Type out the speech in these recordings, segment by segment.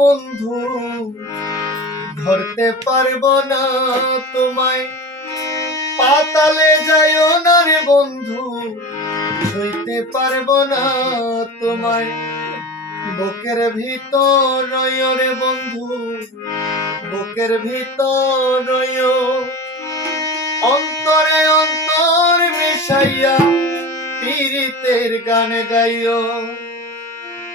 বন্ধু, ধরতে পারব না তোমায়। পাতালে যাইও না রে বন্ধু, সইতে পারব না তোমায়। বুকের ভিতর রে বন্ধু, বুকের ভিতর অন্তরে অন্তর মিশাইয়া পীড়িতের গান গাইও।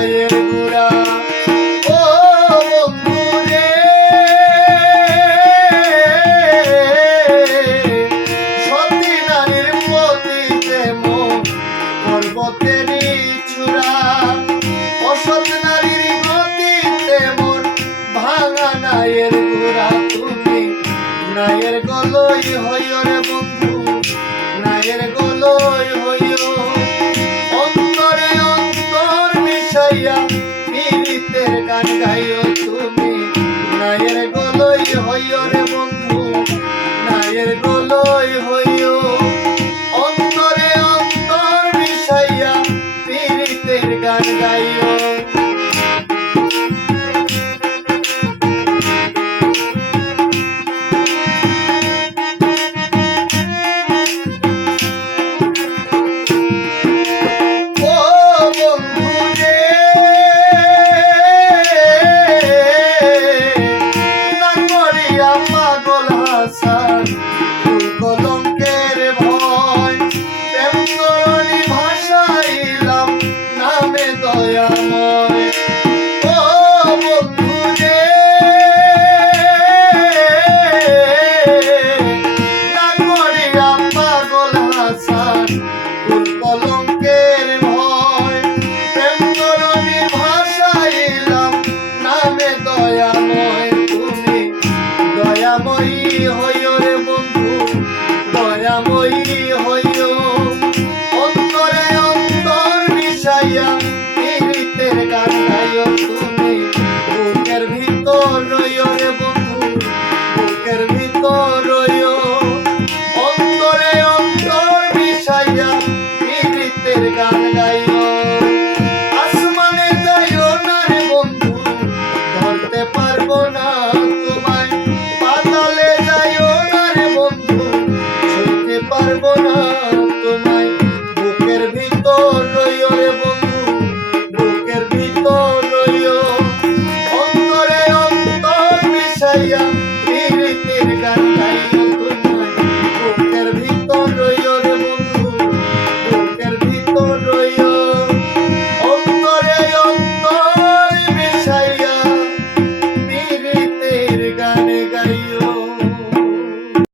নায়ের গুড়া ও বন্ধু রে। সতী নারীর প্রতি যেমন পর্বতেরই চূড়া অসৎ নারীর গতি তেমন ভাঙা নায়ের গোড়া তুমি নায়ের গলই হইও বন্ধু, নায়ের মিশাইয়া পীড়িতের গান গাইও তুমি। নায়ের গলই হইও রে বন্ধু নায়ের গলই হইও Thank you. গান গাইও